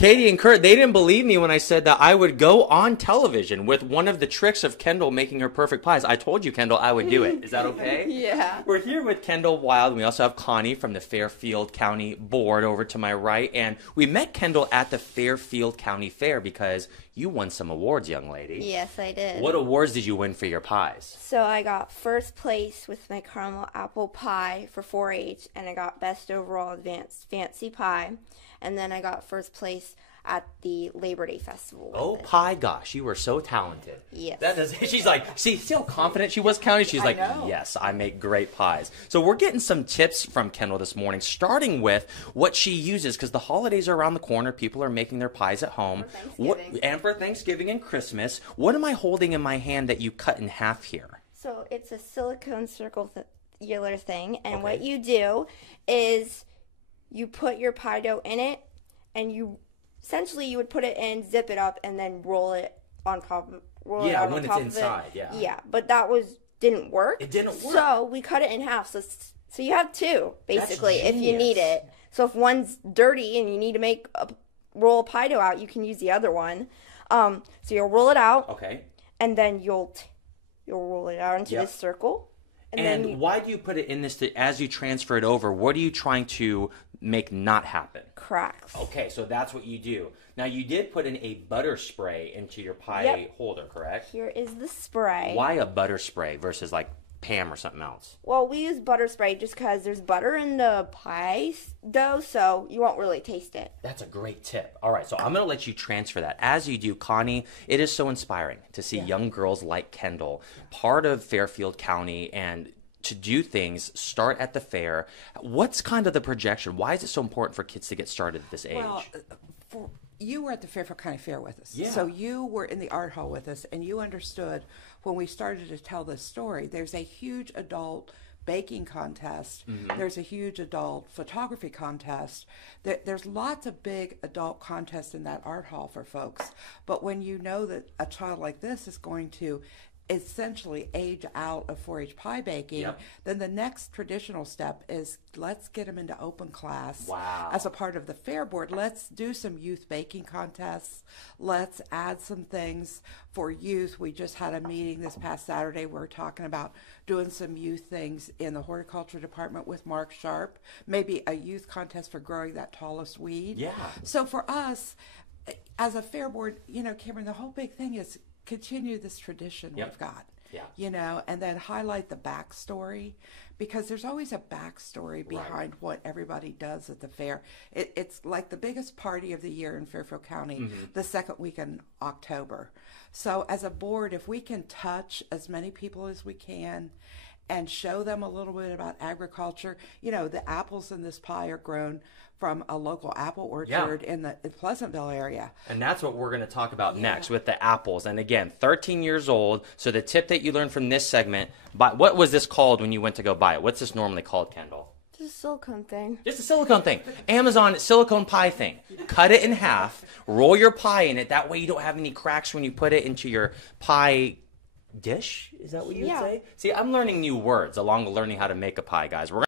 Katie and Kurt, they didn't believe me when I said that I would go on television with one of the tricks of Kendall making her perfect pies. I told you, Kendall, I would do it. Is that okay? Yeah. We're here with Kendall Wild, and we also have Connie from the Fairfield County Board over to my right. And we met Kendall at the Fairfield County Fair because you won some awards, young lady. Yes, I did. What awards did you win for your pies? So I got first place with my caramel apple pie for 4-H, and I got best overall advanced fancy pie, and then I got first place at the Labor Day Festival. Oh, pie gosh, you were so talented. Yes. That is, she's like, see how confident she was, County? She's like, yes, I make great pies. So we're getting some tips from Kendall this morning, starting with what she uses, because the holidays are around the corner. People are making their pies at home. And for Thanksgiving and Christmas. What am I holding in my hand that you cut in half here? So it's a silicone circular thing, and what you do is you put your pie dough in it, and you would put it in, zip it up, and then roll it on top. Yeah, when it's inside. Yeah. Yeah, but that didn't work. It didn't work. So we cut it in half. So you have two basically if you need it. So if one's dirty and you need to roll a pie dough out, you can use the other one. So you'll roll it out. Okay. And then you'll roll it out into this circle. And why do you put it in this, as you transfer it over, what are you trying to make not happen? Cracks. Okay, so that's what you do. Now, you did put in a butter spray into your pie holder, correct? Here is the spray. Why a butter spray versus like Pam or something else? Well, we use butter spray just because there's butter in the pie dough, so you won't really taste it. That's a great tip. All right, so I'm going to let you transfer that. As you do, Connie, it is so inspiring to see young girls like Kendall, part of Fairfield County, and to do things, start at the fair. What's kind of the projection? Why is it so important for kids to get started at this age? Well, you were at the Fairfield County Fair with us. Yeah. So you were in the art hall with us, and you understood when we started to tell this story, there's a huge adult baking contest. Mm-hmm. There's a huge adult photography contest. There's lots of big adult contests in that art hall for folks. But when you know that a child like this is going to essentially age out of 4-H pie baking, then the next traditional step is let's get them into open class. Wow. As a part of the fair board. Let's do some youth baking contests. Let's add some things for youth. We just had a meeting this past Saturday. We're talking about doing some youth things in the horticulture department with Mark Sharp, maybe a youth contest for growing that tallest weed. Yeah. So for us, as a fair board, Cameron, the whole big thing is continue this tradition we've got, and then highlight the backstory, because there's always a backstory behind what everybody does at the fair. It's like the biggest party of the year in Fairfield County, the second week in October. So as a board, if we can touch as many people as we can and show them a little bit about agriculture, the apples in this pie are grown from a local apple orchard in the Pleasantville area. And that's what we're going to talk about next with the apples. And again, 13 years old. So the tip that you learned from this segment, what was this called when you went to go buy it? What's this normally called, Kendall? Just a silicone thing. Just a silicone thing. Amazon silicone pie thing. Cut it in half, roll your pie in it. That way you don't have any cracks when you put it into your pie dish. Is that what you would say? See, I'm learning new words along with learning how to make a pie, guys.